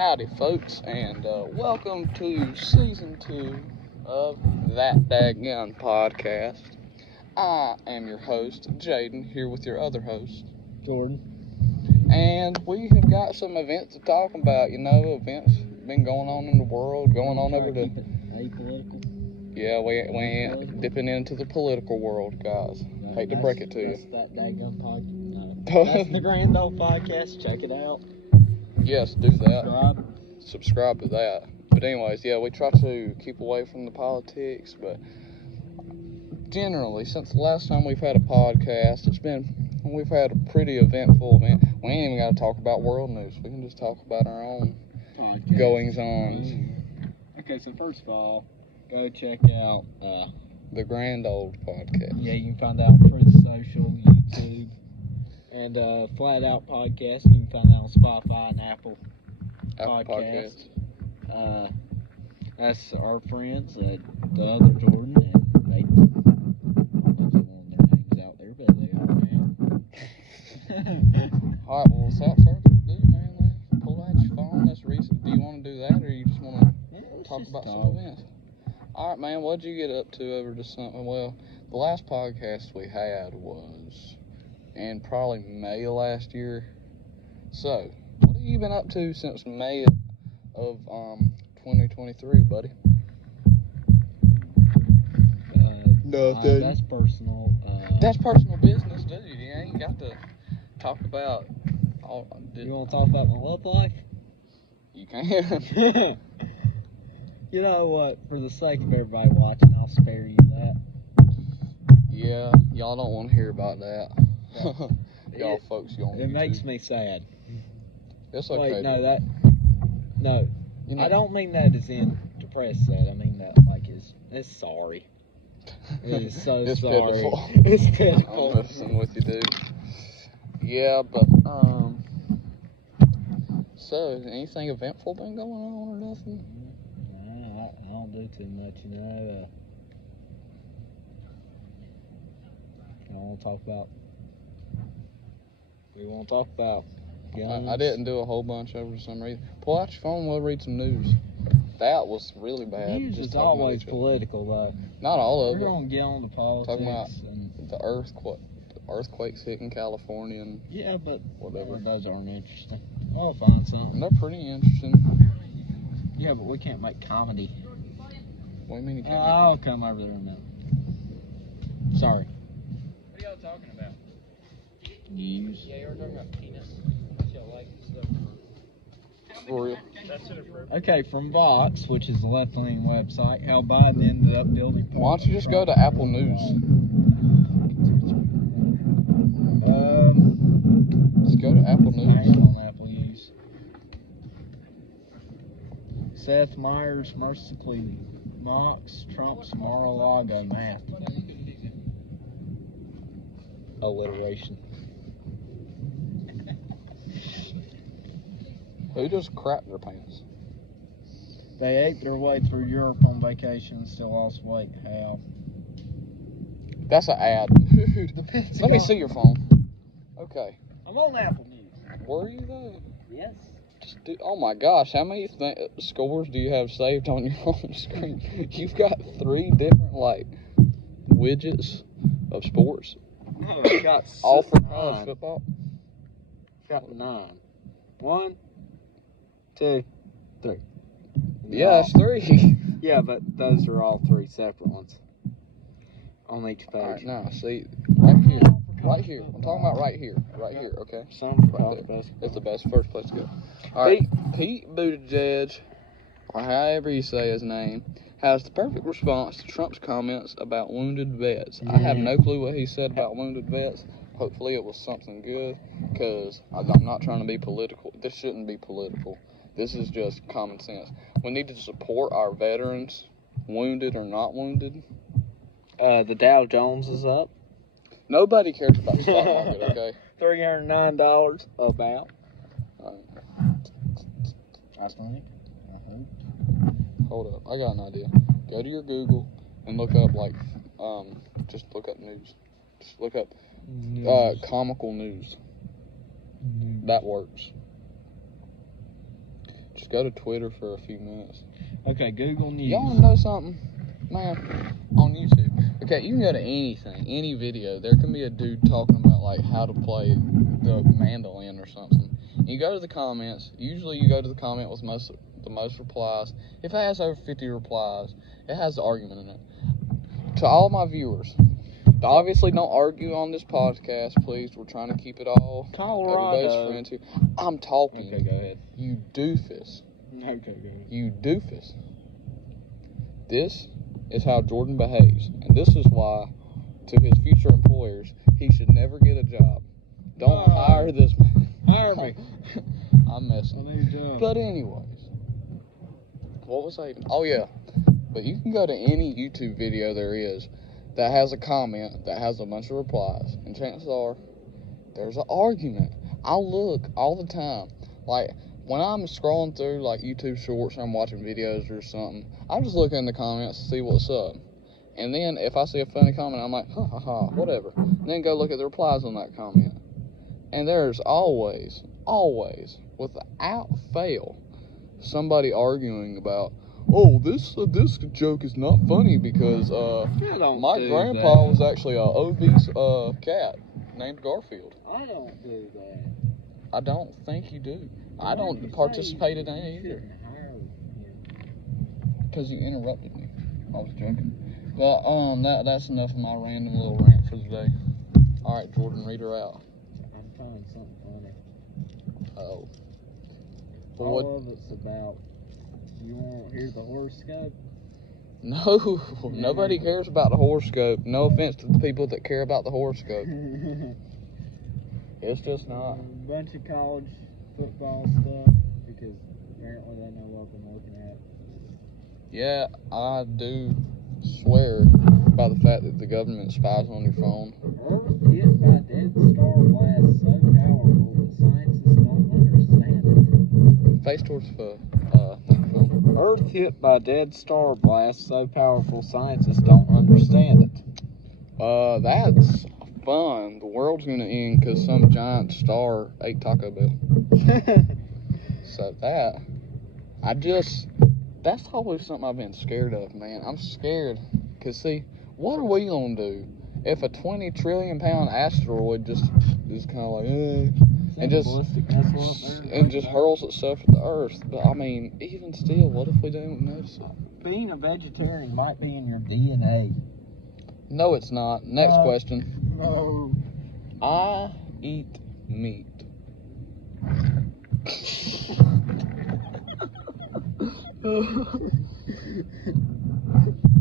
Howdy, folks, and welcome to Season 2 of That Dadgun Podcast. I am your host, Jaden, here with your other host, Jordan. And we have got some events to talk about. Events been going on in the world, going on over the... Apolitical. Yeah, we ain't dipping into the political world, guys. Hate to break it to you. That's That Dadgun Podcast. No, that's the Grand Old Podcast. Check it out. Yes, do that. Subscribe to that. But anyways, yeah, we try to keep away from the politics, but generally, since the last time we've had a podcast, we've had a pretty eventful event. We ain't even got to talk about world news. We can just talk about our own goings-ons. Okay, so first of all, go check out the Grand Old Podcast. Yeah, you can find out on Truth Social, YouTube, and Flat Out Podcast. You can find that on Spotify and Apple Podcasts. That's our friends, the other Jordan, and they their names out there, but they are now. Alright, well, without further ado, man, pull out your phone. That's recent. Do you want to do that, or you just want to talk about some events? Alright, man, what'd you get up to over the summer? Well, the last podcast we had was in probably May of last year. So, what have you been up to since May of 2023, buddy? Nothing. That's personal. That's personal business, dude. You ain't got to talk about all. You want to talk about my love life? You can. You know what? For the sake of everybody watching, I'll spare you that. Yeah, y'all don't want to hear about that. Y'all folks go on It YouTube. makes me sad. It's okay. Wait, no, I don't mean that as in depressed sad. I mean that like it's sorry. It is so it's sorry. Pitiful. It's pitiful. I'm messing with you, dude. Yeah, but so anything eventful been going on or nothing? No, I don't do too much, you know. We want to talk about guns. I didn't do a whole bunch over some reason. Pull out your phone, we'll read some news. That was really bad. News just is always political, though. Not all of it. We're going to get on the politics. Talking about the earthquakes hitting California and yeah, but whatever. Those aren't interesting. I'll find something. They're pretty interesting. Yeah, but we can't make comedy. What do you mean you can't? I'll come over there in a minute. Sorry. What are y'all talking about? News. Yeah, you're talking about penis. What y'all like and stuff. For real. That's inappropriate. Okay, from Vox, which is the left-leaning website, how Biden ended up building... Why don't you just go to Apple News? Just go to Apple I ain't News. on Apple News. Seth Meyers mercifully mocks Trump's Mar-a-Lago math. Alliteration. Who just crapped their pants? They ate their way through Europe on vacation and still lost weight. How? That's an ad. Dude, let me see your phone. Okay. I'm on Apple News. Were you though? Yes. Oh my gosh, how many scores do you have saved on your home screen? You've got 3 different, widgets of sports. No, I got All for 9. college football? Got 9. 1, 2, 3. Yeah, that's 3. Yeah, but those are all 3 separate ones. On each page. Alright, now, see, right here. Right here. I'm talking about right here. Right here, okay? Some Right there. It's the best first place to go. Alright, Pete Buttigieg, or however you say his name, has the perfect response to Trump's comments about wounded vets. I have no clue what he said about wounded vets. Hopefully it was something good, because I'm not trying to be political. This shouldn't be political. This is just common sense. We need to support our veterans, wounded or not wounded. The Dow Jones is up. Nobody cares about the stock market, okay? $309 about. I think. Hold up, I got an idea. Go to your Google and look up just look up news. Just look up comical news. That works. Just go to Twitter for a few minutes. Okay, Google News. Y'all want to know something? Man, on YouTube. Okay, you can go to anything, any video. There can be a dude talking about, like, how to play the mandolin or something. You go to the comments. Usually you go to the comment with the most replies. If it has over 50 replies, it has the argument in it. To all my viewers, obviously don't argue on this podcast, please. We're trying to keep it all everybody's friends here. I'm talking. Okay, go ahead. You doofus. Okay, go ahead. You doofus. This is how Jordan behaves. And this is why, to his future employers, he should never get a job. Don't hire this man. Hire me. I'm messing. I need a job. But anyways, what was I even? Oh yeah, but you can go to any YouTube video there is that has a comment that has a bunch of replies, and chances are there's an argument. I look all the time, like when I'm scrolling through like YouTube Shorts and I'm watching videos or something, I just look in the comments to see what's up. And then if I see a funny comment, I'm like, ha ha ha, whatever. And then go look at the replies on that comment. And there's always, without fail, somebody arguing about, oh, this joke is not funny because my grandpa was actually an obese cat named Garfield. I don't do that. I don't think you do. I don't participate in that either. Because you interrupted me. I was joking. But that's enough of my random little rant for the day. All right, Jordan, read her out. I'm trying something funny. Oh. All of it's about. You want to hear the horoscope? No, nobody cares about the horoscope. No offense to the people that care about the horoscope. It's just not. A bunch of college football stuff because apparently they know what I'm looking at. Yeah, I do swear by the fact that the government spies on your phone. Earth hit by dead star blast so powerful that scientists don't understand it. Face towards the phone. Earth hit by dead star blast so powerful scientists don't understand it. That's fun. The world's gonna end because some giant star ate Taco Bell. So that's always something I've been scared of, man. I'm scared because see, what are we gonna do if a 20 trillion pound asteroid just is kind of like, and just hurls itself at the Earth? But I mean, even still, what if we don't notice it? Being a vegetarian might be in your DNA. No, it's not. Next question. No. I eat meat.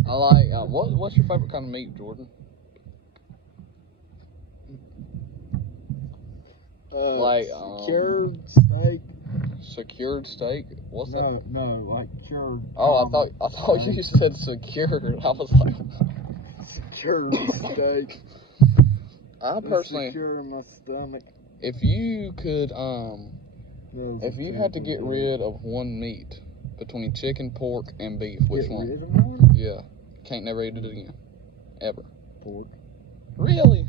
I like. What's your favorite kind of meat, Jordan? Secured steak. Secured steak? What's that? No, like cured. Oh, I thought you said secured. I was like, secured steak. I personally, secure my stomach. if you could, if you had to get rid of one meat between chicken, pork, and beef, which one? Get rid of one? Yeah, can't never eat it again, ever. Pork. Really?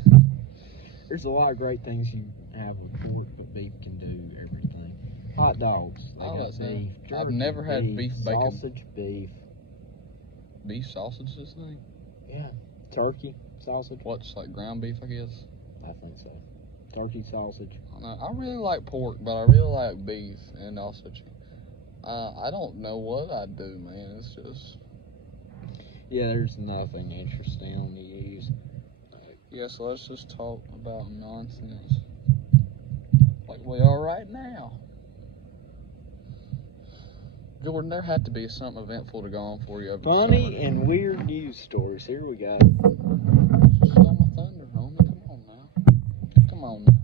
There's a lot of great things you have with pork, but beef can do everything. Hot dogs. They Oh, got that's beef. it. I've jerky, never had beef bacon. Sausage, beef. Beef sausage, this thing? Yeah. Turkey sausage. What's like ground beef, I guess? I think so. Turkey sausage. I don't know. I really like pork, but I really like beef and sausage. I don't know what I'd do, man. It's just. Yeah, there's nothing interesting on the news. Yeah, so let's just talk about nonsense. Like we are right now. Jordan, there had to be something eventful to go on for you over the Funny summer. and weird news stories. Here we go. Just stole my thunder, homie. Come on now. Come on now.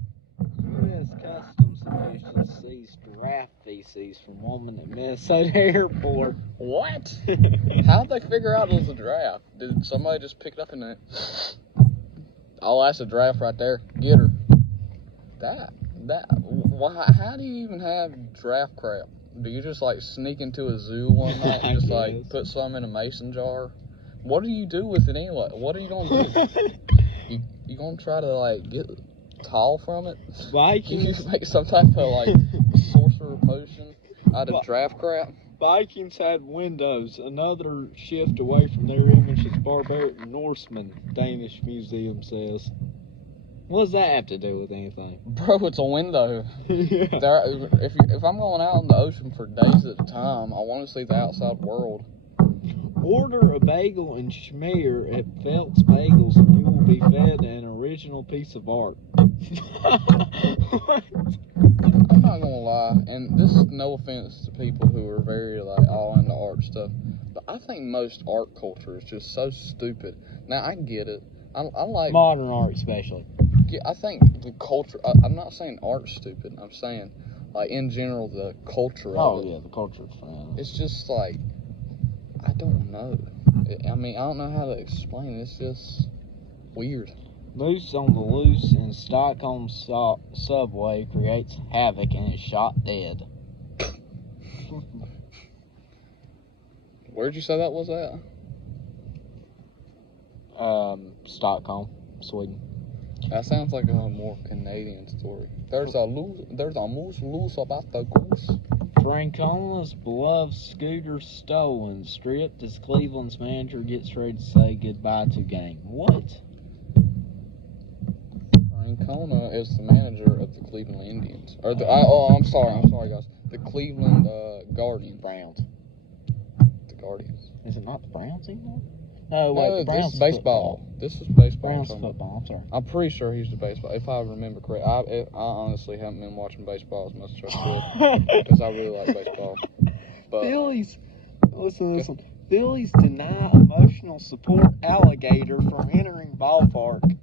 U.S. Customs officials seized giraffe feces from woman at Minnesota airport. What? How'd they figure out it was a giraffe? Did somebody just pick it up in it? Oh, that's a giraffe right there. Get her. How do you even have giraffe crap? Do you just like sneak into a zoo one night and just like put some in a mason jar? What do you do with it anyway? What are you gonna do? You gonna try to like get tall from it? Can you Vikings. make some type of like sorcerer potion? Out of draft crap. Vikings had windows, another shift away from their image as barbaric Norsemen, Danish museum says. What does that have to do with anything? Bro, it's a window. Yeah. If I'm going out in the ocean for days at a time, I want to see the outside world. Order a bagel and schmear at Phelps Bagels and you will be fed an original piece of art. I'm not gonna lie, and this is no offense to people who are very like all into art stuff, but I think most art culture is just so stupid. Now I get it. I like Modern art, especially. I think the culture. I'm not saying art's stupid. I'm saying like in general the culture of it. Yeah, the culture's fine. It's just like I don't know. I mean I don't know how to explain it. It's just weird. Moose on the loose in Stockholm subway creates havoc and is shot dead. Where'd you say that was at? Stockholm, Sweden. That sounds like a more Canadian story. There's a moose loose about the goose. Francona's beloved scooter stolen, stripped as Cleveland's manager gets ready to say goodbye to game. What? Francona is the manager of the Cleveland Indians. Or I'm sorry guys. The Cleveland Guardians. Browns. The Guardians. Is it not the Browns anymore? No, wait, the Browns this is baseball. Football. This is baseball. Browns football, I'm sorry. I'm pretty sure he's the baseball. If I remember correct, I honestly haven't been watching baseball as much as I should because I really like baseball. But Phillies, listen. Phillies deny emotional support alligator from entering ballpark.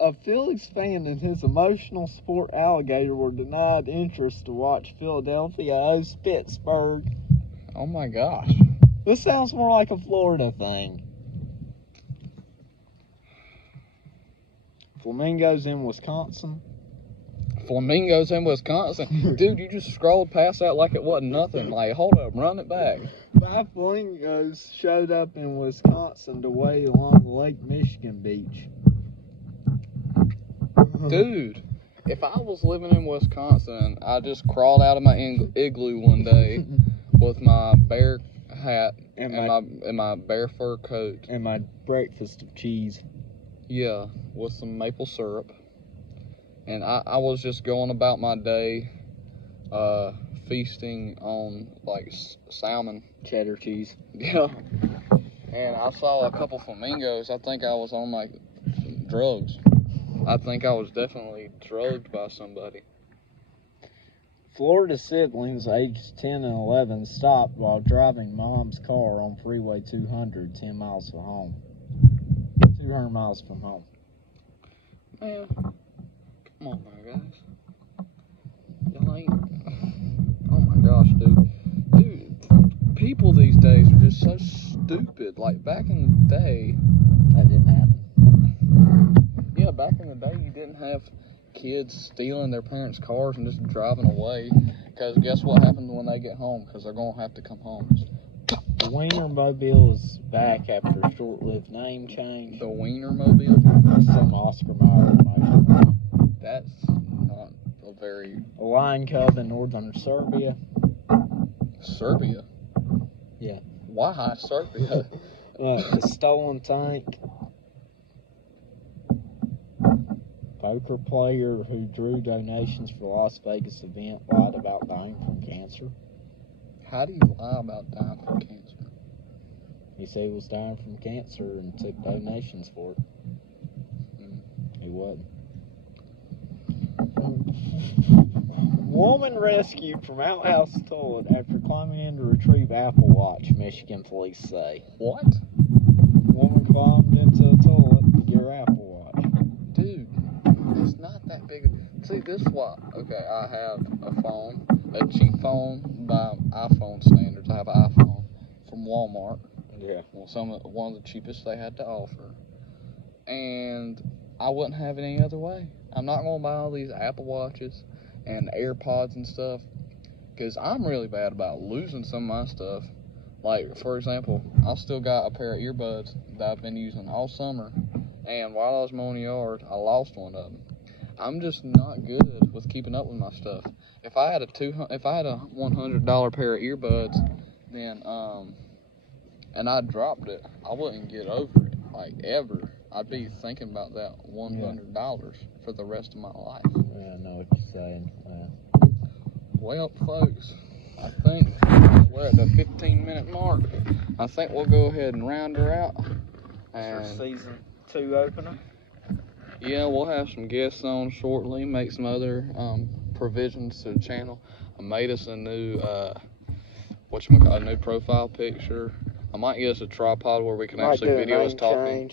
A Phillies fan and his emotional support alligator were denied interest to watch Philadelphia host Pittsburgh. oh my gosh, This sounds more like a Florida thing. Flamingos in Wisconsin. flamingos in Wisconsin, dude. You just scrolled past that like it wasn't nothing. Like, hold up, run it back. 5 flamingos showed up in Wisconsin to wait along the Lake Michigan beach. Dude, if I was living in Wisconsin, I just crawled out of my igloo one day with my bear hat and my bear fur coat. And my breakfast of cheese. Yeah, with some maple syrup. And I was just going about my day, feasting on, like, salmon. Cheddar cheese. Yeah. And I saw a couple flamingos. I think I was on, like, drugs. I think I was definitely drugged by somebody. Florida siblings aged 10 and 11 stopped while driving mom's car on Freeway 200, 10 miles from home. 200 miles from home. Man, come on now, guys. Y'all ain't... Oh my gosh, dude. Dude, people these days are just so stupid. Like, back in the day... That didn't happen. Yeah, back in the day, you didn't have kids stealing their parents' cars and just driving away. Because guess what happens when they get home? Because they're going to have to come home. The Wienermobile is back after a short-lived name change. The Wienermobile? That's some Oscar Mayer information. That's not a very... A lion cub in northern Serbia. Serbia? Yeah. Why Serbia? The stolen tank. Poker player who drew donations for the Las Vegas event lied about dying from cancer. How do you lie about dying from cancer? He said he was dying from cancer and took donations for it. He wasn't. Woman rescued from outhouse toilet after climbing in to retrieve Apple Watch, Michigan police say. What? Woman climbed into a toilet to get her Apple Watch. Dude, it's not that big. See, this is what. Okay, I have a phone, a cheap phone by iPhone standards. I have an iPhone from Walmart. Yeah. Well, one of the cheapest they had to offer. And I wouldn't have it any other way. I'm not going to buy all these Apple Watches and AirPods and stuff, because I'm really bad about losing some of my stuff. Like, for example, I still got a pair of earbuds that I've been using all summer, and while I was mowing the yard, I lost one of them. I'm just not good with keeping up with my stuff. if I had a $100 pair of earbuds, then and I dropped it, I wouldn't get over it like ever. I'd be thinking about that $100 for the rest of my life. Yeah, I know what you're saying. Well, folks, I think we're at the 15-minute mark. I think we'll go ahead and round her out. For And season 2 opener. yeah, we'll have some guests on shortly. Make some other provisions to the channel. I made us a new a new profile picture. I might get us a tripod where we can actually video us talking.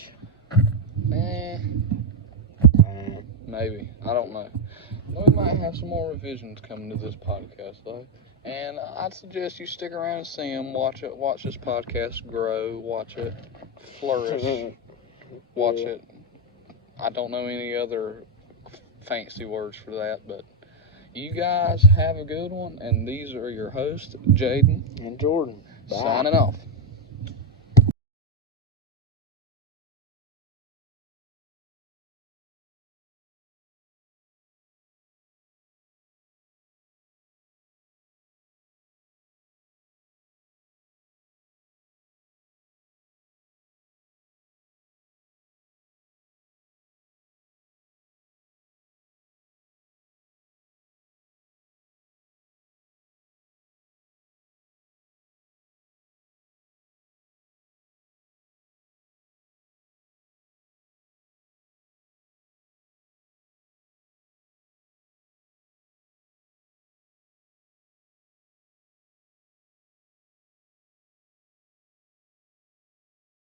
Maybe. I don't know. We might have some more revisions coming to this podcast, though. And I'd suggest you stick around and see them. Watch this podcast grow. Watch it flourish. Watch it. I don't know any other fancy words for that, but you guys have a good one. And these are your hosts, Jaden And Jordan. signing off.